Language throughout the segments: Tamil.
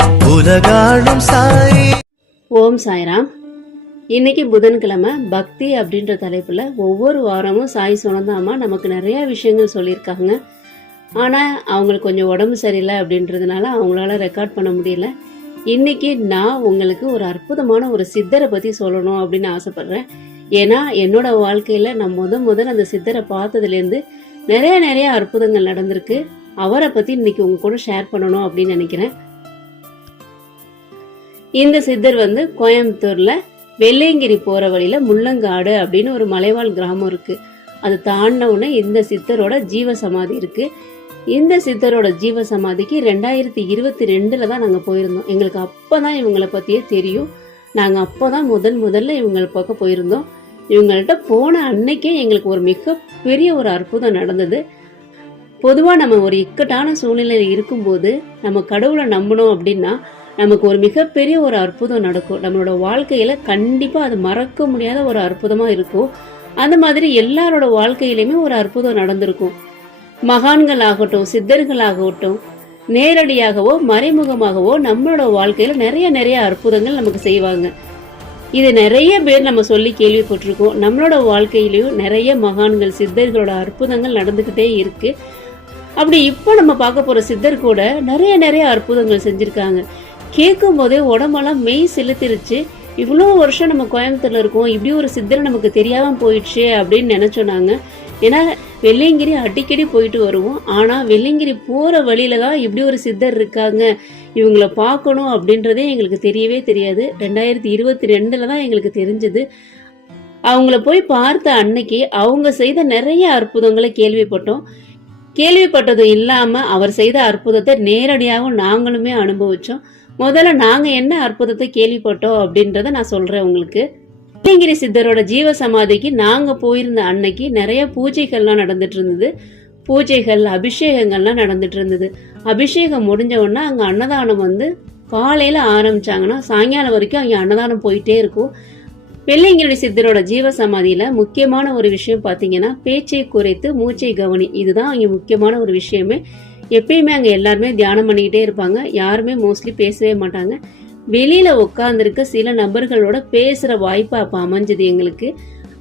உலகாளும் சாய். ஓம் சாய்ராம். இன்னைக்கு புதன்கிழமை பக்தி அப்படின்ற தலைப்புல ஒவ்வொரு வாரமும் சாய் சுனந்தாமா நமக்கு நிறைய விஷயங்கள் சொல்லியிருக்காங்க. ஆனா அவங்களுக்கு கொஞ்சம் உடம்பு சரியில்லை அப்படின்றதுனால அவங்களால ரெக்கார்ட் பண்ண முடியல. இன்னைக்கு நான் உங்களுக்கு ஒரு அற்புதமான ஒரு சித்தரை பத்தி சொல்லணும் அப்படின்னு ஆசைப்படுறேன். ஏன்னா என்னோட வாழ்க்கையில நான் முத முதல் அந்த சித்தரை பார்த்ததுலேருந்து நிறைய நிறைய அற்புதங்கள் நடந்திருக்கு. அவரை பத்தி இன்னைக்கு உங்க கூட ஷேர் பண்ணணும் அப்படின்னு நினைக்கிறேன். இந்த சித்தர் வந்து கோயம்புத்தூர்ல வெள்ளையங்கிரி போற வழியில முள்ளங்காடு அப்படின்னு ஒரு மலைவாழ் கிராமம் இருக்கு. அது தாண்டின உடனே இந்த சித்தரோட ஜீவ சமாதி இருக்கு. இந்த சித்தரோட ஜீவ சமாதிக்கு ரெண்டாயிரத்தி இருபத்தி ரெண்டுல தான் நாங்க போயிருந்தோம். எங்களுக்கு அப்பதான் இவங்களை பத்தியே தெரியும். நாங்க அப்பதான் முதன் முதல்ல இவங்களை பக்கம் போயிருந்தோம். இவங்கள்ட்ட போன அன்னைக்கே எங்களுக்கு ஒரு மிகப்பெரிய ஒரு அற்புதம் நடந்தது. பொதுவா நம்ம ஒரு இக்கட்டான சூழ்நிலையில் இருக்கும்போது நம்ம கடவுளை நம்பணும் அப்படின்னா நமக்கு ஒரு மிகப்பெரிய ஒரு அற்புதம் நடக்கும். நம்மளோட வாழ்க்கையில கண்டிப்பா அது மறக்க முடியாத ஒரு அற்புதமா இருக்கும். அந்த மாதிரி எல்லாரோட வாழ்க்கையிலுமே ஒரு அற்புதம் நடந்திருக்கும். மகான்கள் ஆகட்டும் சித்தர்கள் ஆகட்டும் நேரடியாகவோ மறைமுகமாகவோ நம்மளோட வாழ்க்கையில நிறைய நிறைய அற்புதங்கள் நமக்கு செய்வாங்க. இது நிறைய பேர் நம்ம சொல்லி கேள்விப்பட்டிருக்கோம். நம்மளோட வாழ்க்கையிலையும் நிறைய மகான்கள் சித்தர்களோட அற்புதங்கள் நடந்துக்கிட்டே இருக்கு. அப்படி இப்போ நம்ம பார்க்க போற சித்தர் கூட நிறைய நிறைய அற்புதங்கள் செஞ்சிருக்காங்க. கேட்கும் போதே உடம்பெல்லாம் மெய் செலுத்திருச்சு. இவ்வளோ வருஷம் நம்ம கோயம்புத்தூரில் இருக்கோம். இப்படி ஒரு சித்தர் நமக்கு தெரியாமல் போயிடுச்சு அப்படின்னு நினைச்சோம் ஏன்னா வெள்ளியங்கிரி அடிக்கடி போயிட்டு வருவோம். ஆனால் வெள்ளியங்கிரி போகிற வழியில தான் இப்படி ஒரு சித்தர் இருக்காங்க. இவங்கள பார்க்கணும் அப்படின்றதே எங்களுக்கு தெரியவே தெரியாது. ரெண்டாயிரத்தி இருபத்தி ரெண்டில் தான் எங்களுக்கு தெரிஞ்சது. அவங்கள போய் பார்த்த அன்னைக்கு அவங்க செய்த நிறைய அற்புதங்களை கேள்விப்பட்டோம். கேள்விப்பட்டதும் இல்லாமல் அவர் செய்த அற்புதத்தை நேரடியாகவும் நாங்களுமே அனுபவித்தோம் முதல்ல நாங்கள் என்ன அற்புதத்தை கேள்விப்பட்டோம் அப்படின்றத நான் சொல்றேன் உங்களுக்கு. வெள்ளையங்கிரி சித்தரோட ஜீவ சமாதிக்கு நாங்கள் போயிருந்த அன்னைக்கு நிறைய பூஜைகள்லாம் நடந்துட்டு இருந்தது. பூஜைகள் அபிஷேகங்கள்லாம் நடந்துட்டு இருந்தது. அபிஷேகம் முடிஞ்ச உடனே அங்கே அன்னதானம் வந்து காலையில் ஆரம்பிச்சாங்கன்னா சாயங்காலம் வரைக்கும் அங்கே அன்னதானம் போயிட்டே இருக்கும். வெள்ளையங்கிரி சித்தரோட ஜீவ சமாதியில முக்கியமான ஒரு விஷயம் பார்த்தீங்கன்னா பேச்சை குறைத்து மூச்சை கவனி. இதுதான் அங்க முக்கியமான ஒரு விஷயமே. எப்பயுமே அங்கே எல்லாருமே தியானம் பண்ணிக்கிட்டே இருப்பாங்க. யாருமே மோஸ்ட்லி பேசவே மாட்டாங்க. வெளியில உட்காந்துருக்க சில நபர்களோட பேசுற வாய்ப்பு அப்ப அமைஞ்சது எங்களுக்கு.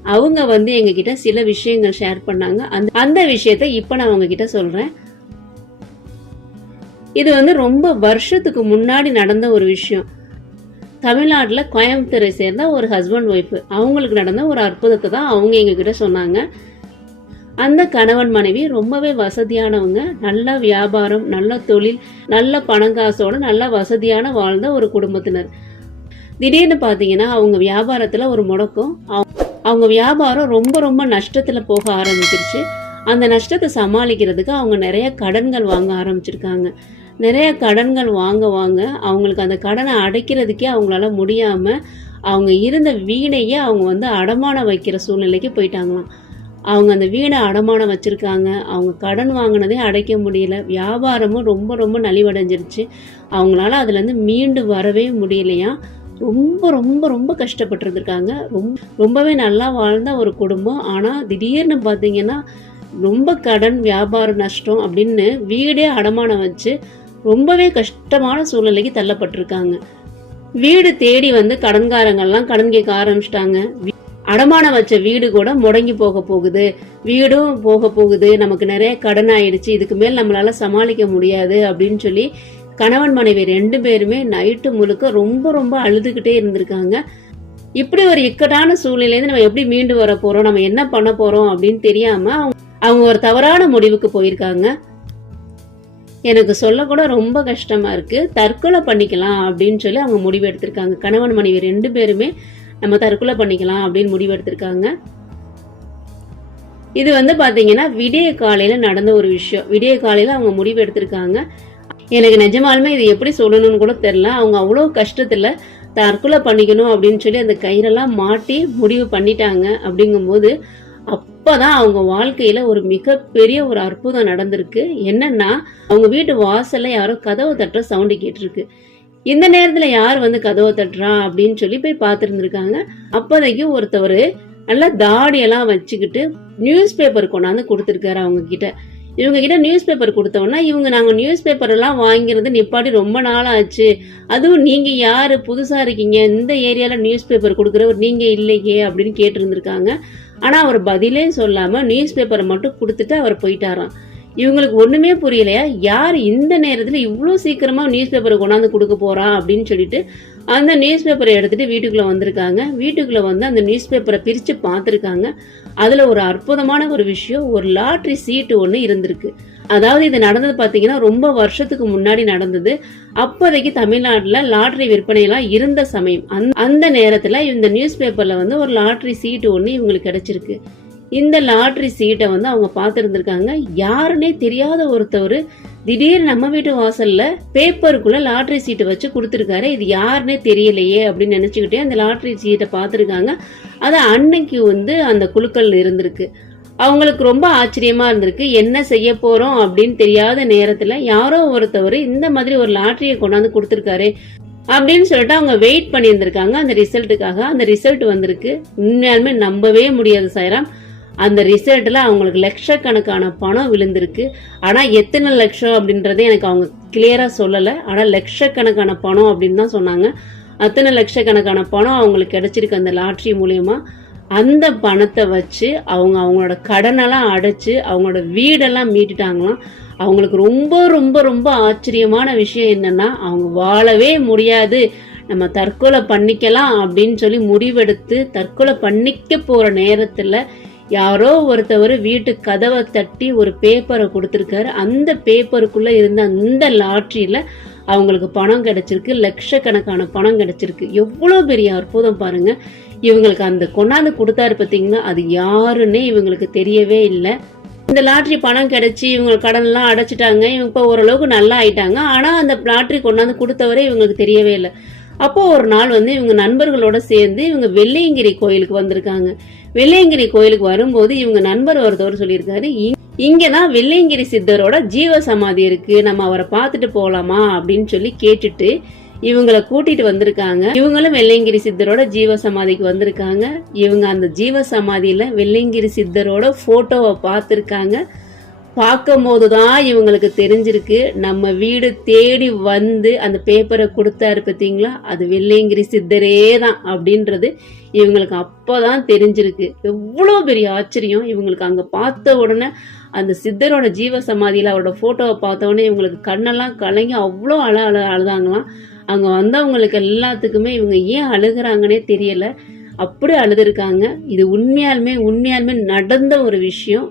அவங்க வந்து எங்ககிட்ட சில விஷயங்கள் ஷேர் பண்ணாங்க. அந்த அந்த விஷயத்த இப்ப நான் அவங்க கிட்ட சொல்றேன். இது வந்து ரொம்ப வருஷத்துக்கு முன்னாடி நடந்த ஒரு விஷயம். தமிழ்நாட்டில் கோயம்புத்தூரை சேர்ந்த ஒரு ஹஸ்பண்ட் ஒய்ஃபு அவங்களுக்கு நடந்த ஒரு அற்புதத்தை தான் அவங்க எங்ககிட்ட சொன்னாங்க. அந்த கணவன் மனைவி ரொம்பவே வசதியானவங்க நல்ல வியாபாரம் நல்ல தொழில் நல்ல பணங்காசோட நல்ல வசதியான வாழ்ந்த ஒரு குடும்பத்தினர். திடீர்னு பார்த்தீங்கன்னா அவங்க வியாபாரத்தில் ஒரு முடக்கம். அவங்க- அவங்க வியாபாரம் ரொம்ப ரொம்ப நஷ்டத்தில் போக ஆரம்பிச்சிருச்சு. அந்த நஷ்டத்தை சமாளிக்கிறதுக்கு அவங்க நிறைய கடன்கள் வாங்க ஆரம்பிச்சிருக்காங்க. நிறைய கடன்கள் வாங்க வாங்க அவங்களுக்கு அந்த கடனை அடைக்கிறதுக்கே அவங்களால முடியாம அவங்க இருந்த வீணையே அவங்க வந்து அடமானம் வைக்கிற சூழ்நிலைக்கு போயிட்டாங்களாம். அவங்க அந்த வீடை அடமானம் வச்சுருக்காங்க. அவங்க கடன் வாங்கினதே அடைக்க முடியல. வியாபாரமும் ரொம்ப ரொம்ப நலிவடைஞ்சிருச்சு. அவங்களால அதுலேருந்து மீண்டு வரவே முடியலையா? ரொம்ப ரொம்ப ரொம்ப கஷ்டப்பட்டுருந்துருக்காங்க. ரொம்ப ரொம்பவே நல்லா வாழ்ந்த ஒரு குடும்பம். ஆனால் திடீர்னு பார்த்தீங்கன்னா ரொம்ப கடன் வியாபார நஷ்டம் அப்படின்னு வீடே அடமானம் வச்சு ரொம்பவே கஷ்டமான சூழ்நிலைக்கு தள்ளப்பட்டிருக்காங்க. வீடு தேடி வந்து கடன்காரங்கள்லாம் கடன் கேட்க ஆரம்பிச்சிட்டாங்க. அடமானம் வச்ச வீடு கூட முடங்கி போக போகுது. வீடும் போக போகுது. நமக்கு நிறைய கடன் ஆயிடுச்சு. இதுக்கு மேல் நம்மளால சமாளிக்க முடியாது அப்படின்னு சொல்லி கணவன் மனைவி ரெண்டு பேருமே நைட்டு முழுக்க ரொம்ப ரொம்ப அழுதுகிட்டே இருந்திருக்காங்க. இப்படி ஒரு இக்கட்டான சூழ்நிலையில நம்ம எப்படி மீண்டு வர போறோம்? நம்ம என்ன பண்ண போறோம் அப்படின்னு தெரியாம அவங்க- ஒரு தவறான முடிவுக்கு போயிருக்காங்க. எனக்கு சொல்லக்கூட ரொம்ப கஷ்டமா இருக்கு. தற்கொலை பண்ணிக்கலாம் அப்படின்னு சொல்லி அவங்க முடிவு எடுத்திருக்காங்க. கணவன் மனைவி ரெண்டு பேருமே நம்ம தற்கொலை பண்ணிக்கலாம் அப்படின்னு முடிவெடுத்திருக்காங்க இது வந்து பாத்தீங்கன்னா விடிய காலையில நடந்த ஒரு விஷயம். விடிய காலையில அவங்க முடிவு எடுத்திருக்காங்க. எனக்கு நிஜமாலுமே இது எப்படி சொல்லணும்னு கூட தெரியல. அவங்க அவ்வளோ கஷ்டத்துல தற்கொலை பண்ணிக்கணும் அப்படின்னு சொல்லி அந்த கயிறெல்லாம் மாட்டி முடிவு பண்ணிட்டாங்க அப்படிங்கும்போது அப்பதான் அவங்க வாழ்க்கையில ஒரு மிகப்பெரிய ஒரு அற்புதம் நடந்திருக்கு. என்னன்னா அவங்க வீட்டு வாசல்ல யாரோ கதவு தட்டுற சவுண்டு கேட்டிருக்கு. இந்த நேரத்துல யார் வந்து கதவை தட்டுறா அப்படின்னு சொல்லி போய் பார்த்துருந்துருக்காங்க. அப்போதைக்கு ஒருத்தவர் நல்லா தாடியெல்லாம் வச்சுக்கிட்டு நியூஸ் பேப்பர் கொண்டாந்து கொடுத்துருக்காரு அவங்க கிட்ட இவங்க கிட்ட நியூஸ் பேப்பர் கொடுத்தோம்னா இவங்க நாங்க நியூஸ் பேப்பர் எல்லாம் வாங்கிறது நிப்பாட்டி ரொம்ப நாள் ஆச்சு அதுவும் நீங்க யாரு? புதுசா இருக்கீங்க. இந்த ஏரியால நியூஸ் பேப்பர் கொடுக்குறவர் நீங்க இல்லையே அப்படின்னு கேட்டிருந்திருக்காங்க. ஆனா அவர் பதிலே சொல்லாம நியூஸ் பேப்பரை மட்டும் கொடுத்துட்டு அவர் போயிட்டாராம். இவங்களுக்கு ஒண்ணுமே புரியலையா? யார் இந்த நேரத்துல இவ்வளோ சீக்கிரமா நியூஸ் பேப்பரை கொண்டாந்து கொடுக்க போகிறா அப்படின்னு சொல்லிட்டு அந்த நியூஸ் பேப்பரை எடுத்துட்டு வீட்டுக்குள்ள வந்திருக்காங்க. வீட்டுக்குள்ள வந்து அந்த நியூஸ் பேப்பரை பிரிச்சு பார்த்துருக்காங்க. அதுல ஒரு அற்புதமான ஒரு விஷயம் ஒரு லாட்ரி சீட்டு ஒன்று இருந்திருக்கு. அதாவது இது நடந்தது பார்த்தீங்கன்னா ரொம்ப வருஷத்துக்கு முன்னாடி நடந்தது. அப்போதைக்கு தமிழ்நாட்டில் லாட்ரி விற்பனையெல்லாம் இருந்த சமயம். அந்த அந்த நேரத்தில் இந்த நியூஸ் பேப்பரில் வந்து ஒரு லாட்ரி சீட்டு ஒன்று இவங்களுக்கு கிடைச்சிருக்கு. இந்த லாட்ரி சீட்டை வந்து அவங்க பார்த்துருந்துருக்காங்க. யாருன்னே தெரியாத ஒருத்தவர் திடீர் நம்ம வீட்டு வாசல்ல பேப்பருக்குள்ள லாட்ரி சீட்டை வச்சு கொடுத்துருக்காரு. இது யாருன்னே தெரியலையே அப்படின்னு நினைச்சுக்கிட்டே அந்த லாட்ரி சீட்டை பார்த்துருக்காங்க. அது அன்னைக்கு வந்து அந்த குழுக்கள் இருந்திருக்கு. அவங்களுக்கு ரொம்ப ஆச்சரியமா இருந்திருக்கு. என்ன செய்ய போறோம் அப்படின்னு தெரியாத நேரத்துல யாரோ ஒருத்தவர் இந்த மாதிரி ஒரு லாட்டரியை கொண்டாந்து கொடுத்துருக்காரு அப்படின்னு சொல்லிட்டு அவங்க வெயிட் பண்ணியிருந்திருக்காங்க. அந்த ரிசல்ட்டுக்காக அந்த ரிசல்ட் வந்திருக்கு. உண்மையாலுமே நம்பவே முடியாது சைராம் அந்த ரிசல்ட்ல அவங்களுக்கு லட்சக்கணக்கான பணம் விழுந்திருக்கு. ஆனா எத்தனை லட்சம் அப்படின்றதே எனக்கு அவங்க கிளியரா சொல்லல. ஆனா லட்சக்கணக்கான பணம் அப்படின்னு தான் சொன்னாங்க. அத்தனை லட்சக்கணக்கான பணம் அவங்களுக்கு கிடைச்சிருக்கு அந்த லாட்ரி மூலியமா. அந்த பணத்தை வச்சு அவங்க அவங்களோட கடனெல்லாம் அடைச்சு அவங்களோட வீடெல்லாம் மீட்டுட்டாங்களாம். அவங்களுக்கு ரொம்ப ரொம்ப ரொம்ப ஆச்சரியமான விஷயம் என்னன்னா அவங்க வாழவே முடியாது. நம்ம தற்கொலை பண்ணிக்கலாம் அப்படின்னு சொல்லி முடிவெடுத்து தற்கொலை பண்ணிக்க போற நேரத்துல யாரோ ஒருத்தவர் வீட்டு கதவை தட்டி ஒரு பேப்பரை கொடுத்துருக்காரு. அந்த பேப்பருக்குள்ள இருந்த அந்த லாட்ரியில அவங்களுக்கு பணம் கிடைச்சிருக்கு. லட்சக்கணக்கான பணம் கிடைச்சிருக்கு. எவ்வளோ பெரிய அற்புதம் பாருங்க. இவங்களுக்கு அந்த கொண்டாந்து கொடுத்தாரு பார்த்தீங்கன்னா அது யாருன்னே இவங்களுக்கு தெரியவே இல்லை. இந்த லாட்ரி பணம் கிடைச்சி இவங்க கடன்லாம் அடைச்சிட்டாங்க. இவங்க இப்போ ஓரளவுக்கு நல்லா ஆயிட்டாங்க. ஆனால் அந்த லாட்ரி கொண்டாந்து கொடுத்தவரே இவங்களுக்கு தெரியவே இல்லை. அப்போ ஒரு நாள் வந்து இவங்க நண்பர்களோட சேர்ந்து இவங்க வெள்ளையங்கிரி கோயிலுக்கு வந்திருக்காங்க. வெள்ளையங்கிரி கோயிலுக்கு வரும்போது இவங்க நண்பர் ஒருத்தவர் சொல்லியிருக்காரு "இ- இங்கதான் வெள்ளையங்கிரி சித்தரோட ஜீவ சமாதி இருக்கு நம்ம அவரை பார்த்துட்டு போலாமா? அப்படின்னு சொல்லி கேட்டுட்டு இவங்கள கூட்டிட்டு வந்திருக்காங்க. இவங்களும் வெள்ளையங்கிரி சித்தரோட ஜீவ சமாதிக்கு வந்திருக்காங்க. இவங்க அந்த ஜீவ சமாதியில வெள்ளையங்கிரி சித்தரோட போட்டோவை பார்த்திருக்காங்க. பார்க்கும் போதுதான் இவங்களுக்கு தெரிஞ்சிருக்கு. நம்ம வீடு தேடி வந்து அந்த பேப்பரை கொடுத்தாரு பார்த்தீங்களா? அது வெள்ளையங்கிரி சித்தரே தான் அப்படின்றது இவங்களுக்கு அப்போதான் தெரிஞ்சிருக்கு. எவ்வளோ பெரிய ஆச்சரியம். இவங்களுக்கு அங்கே பார்த்த உடனே அந்த சித்தரோட ஜீவ சமாதியில் அவரோட ஃபோட்டோவை பார்த்த உடனே இவங்களுக்கு கண்ணெல்லாம் கலங்கி அவ்வளோ அழ அழ அழுதாங்களாம். அங்கே வந்தவங்களுக்கு எல்லாத்துக்குமே இவங்க ஏன் அழுகிறாங்கன்னே தெரியலை. அப்படி அழுதுருக்காங்க. இது உண்மையாலுமே உண்மையாலுமே நடந்த ஒரு விஷயம்.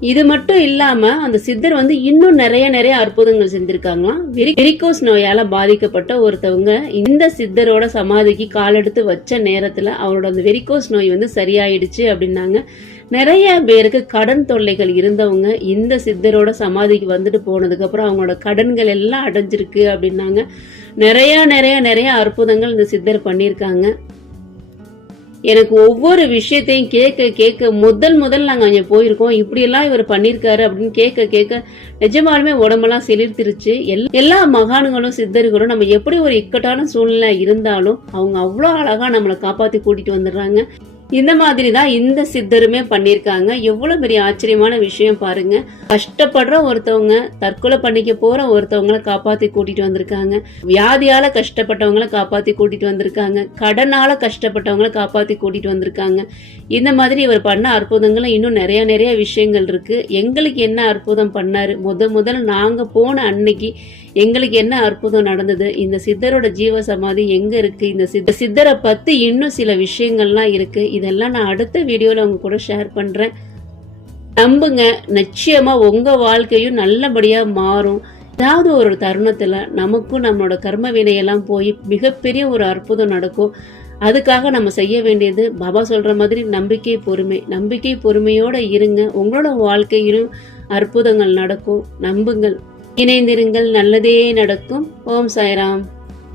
இது மட்டும் இல்லாம அந்த சித்தர் வந்து இன்னும் நிறைய நிறைய அற்புதங்கள் செஞ்சிருக்காங்களாம். வெரி- வெரிகோஸ் நோயால பாதிக்கப்பட்ட ஒருத்தவங்க இந்த சித்தரோட சமாதிக்கு காலெடுத்து வச்ச நேரத்துல அவரோட அந்த வெரிகோஸ் நோய் வந்து சரியாயிடுச்சு அப்படின்னாங்க. நிறைய பேருக்கு கடன் தொல்லைகள் இருந்தவங்க இந்த சித்தரோட சமாதிக்கு வந்துட்டு போனதுக்கு அப்புறம் அவங்களோட கடன்கள் எல்லாம் அடைஞ்சிருக்கு அப்படின்னாங்க. நிறைய நிறைய நிறைய அற்புதங்கள் இந்த சித்தர் பண்ணியிருக்காங்க. எனக்கு ஒவ்வொரு விஷயத்தையும் கேட்க கேட்க முதல் முதல் நாங்கள் அங்கே போயிருக்கோம். இப்படியெல்லாம் இவர் பண்ணியிருக்காரு அப்படின்னு கேட்க கேட்க நிஜமாலுமே உடம்பெல்லாம் செழித்திருச்சு எல் எல்லா மகான்களும் சித்தர்களும் நம்ம எப்படி ஒரு இக்கட்டான சூழ்நிலை இருந்தாலும் அவங்க அவ்வளோ அழகாக நம்மளை காப்பாற்றி கூட்டிகிட்டு வந்துடுறாங்க. இந்த மாதிரி தான் இந்த சித்தருமே பண்ணியிருக்காங்க. எவ்வளோ பெரிய ஆச்சரியமான விஷயம் பாருங்க. கஷ்டப்படுற ஒருத்தவங்க தற்கொலை பண்ணிக்க போற ஒருத்தவங்களை காப்பாத்தி கூட்டிட்டு வந்திருக்காங்க. வியாதியால கஷ்டப்பட்டவங்களை காப்பாத்தி கூட்டிட்டு வந்திருக்காங்க. கடனால கஷ்டப்பட்டவங்கள காப்பாத்தி கூட்டிட்டு வந்திருக்காங்க. இந்த மாதிரி இவர் பண்ண அற்புதங்களும் இன்னும் நிறைய நிறைய விஷயங்கள் இருக்கு. எங்களுக்கு என்ன அற்புதம் பண்ணாரு? முத முதல் நாங்க போன அன்னைக்கு எங்களுக்கு என்ன அற்புதம் நடந்தது? இந்த சித்தரோட ஜீவ சமாதி எங்க இருக்கு? இந்த சித்த சித்தரை பத்தி இன்னும் சில விஷயங்கள்லாம் இருக்கு. இதெல்லாம் நான் அடுத்த வீடியோவில் உங்க கூட ஷேர் பண்ணுறேன் நம்புங்க. நிச்சயமாக உங்கள் வாழ்க்கையும் நல்லபடியாக மாறும். ஏதாவது ஒரு தருணத்தில் நமக்கும் நம்மளோட கர்ம வினையெல்லாம் போய் மிகப்பெரிய ஒரு அற்புதம் நடக்கும். அதுக்காக நம்ம செய்ய வேண்டியது பாபா சொல்கிற மாதிரி நம்பிக்கை பொறுமை. நம்பிக்கை பொறுமையோடு இருங்க. உங்களோட வாழ்க்கையிலும் அற்புதங்கள் நடக்கும். நம்புங்கள். இணைந்திருங்கள். நல்லதே நடக்கும். ஓம் சாய்ராம்.